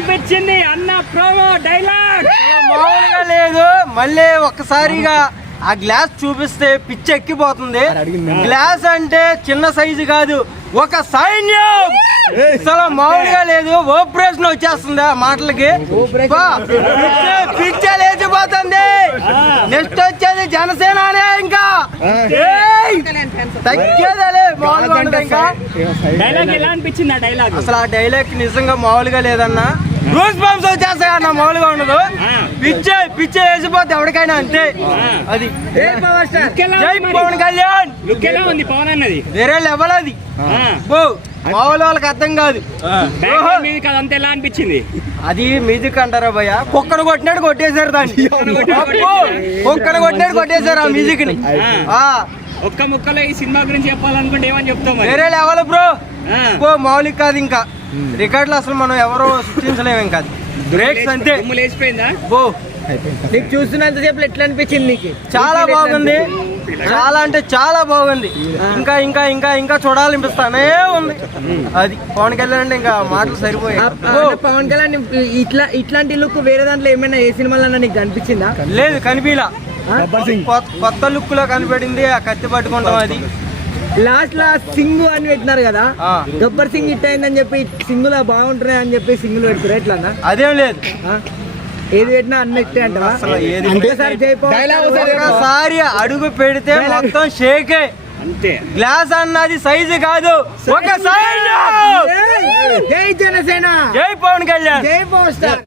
అనిపించింది అన్న promo dialogue? మామూలుగా లేదు. మళ్ళీ ఒక్కసారిగా ఆ గ్లాస్ చూపిస్తే పిచ్చి ఎక్కిపోతుంది. గ్లాస్ అంటే చిన్న సైజు కాదు, ఒక సైన్యం. అసలు మామూలుగా లేదు. ఆపరేషన్ వచ్చేస్తుంది ఆ మాటలకి. పిచ్చ లేచిపోతుంది. నెక్స్ట్ వచ్చేది జనసేననే. ఇంకా తగ్గేదలే మామూలుగా. ఇంకా డైలాగ్ ఎలా అనిపించింది? ఆ డైలాగ్ అసలు ఆ డైలాగ్ నిజంగా మామూలుగా లేదన్నా. రూల్స్ బంప్స్ వచ్చేస్తాయి అన్న. మామూలుగా ఉండదు. పిచ్చే వేసిపోతే ఎవరికైనా అంతే. అది జై పవన్ కళ్యాణ్. లుక్ ఎలా ఉంది పవన్ అన్నది? వేరే లెవెల్ అది. మామూలు వాళ్ళకి అర్థం కాదు. అంత ఎలా అనిపించింది? అది మ్యూజిక్ అంటారా భయ్య? కుక్కను కొట్టినాడు కొట్టేశారు దాన్ని. కుక్కను కొట్టినాడు కొట్టేశారు ఆ మ్యూజిక్ ని. ఒక్క ముక్కలో ఈ సినిమా గురించి చెప్పాలనుకుంటే ఏమని చెప్తాం? వేరే లెవెల్ బ్రో. మౌలిక కాదు. ఇంకా రికార్డులు అసలు మనం ఎవరో సృష్టించలేము. ఇంకా బ్రేక్స్ అంతే. లేచిపోయిందా? నీకు చూస్తున్నంతసేపు ఎట్లా అనిపించింది నీకు? చాలా బాగుంది. చాలా అంటే చాలా బాగుంది. ఇంకా ఇంకా ఇంకా ఇంకా చూడాలనిపిస్తానే ఉంది. అది పవన్ కళ్యాణ్ అంటే ఇంకా మాటలు సరిపోయాయి. పవన్ కళ్యాణ్ ఇట్లాంటి లుక్ వేరే దాంట్లో ఏమైనా ఏ సినిమాలో నీకు కనిపించిందా? లేదు, కనిపిలా. కొత్త లుక్ లో కనిపడింది. ఆ కత్తి పట్టుకుంటాం. అది లాస్ట్ సింగ్ అని పెట్టినారు కదా, గబ్బర్ సింగ్ హిట్ అయిందని చెప్పి సింగులా బాగుంటున్నాయి అని చెప్పి సింగులు పెడతారు. ఎట్లా అదేం లేదు. ఏది పెట్టినా అన్నట్టే అంటావా? ఒకసారి అడుగు పెడితే మొత్తం షేకే. అంతే. గ్లాస్ అన్నది సైజు కాదు, ఒక సైజ్. జై జనసేన, జై పవన్ కళ్యాణ్, జై పవన్ స్టార్.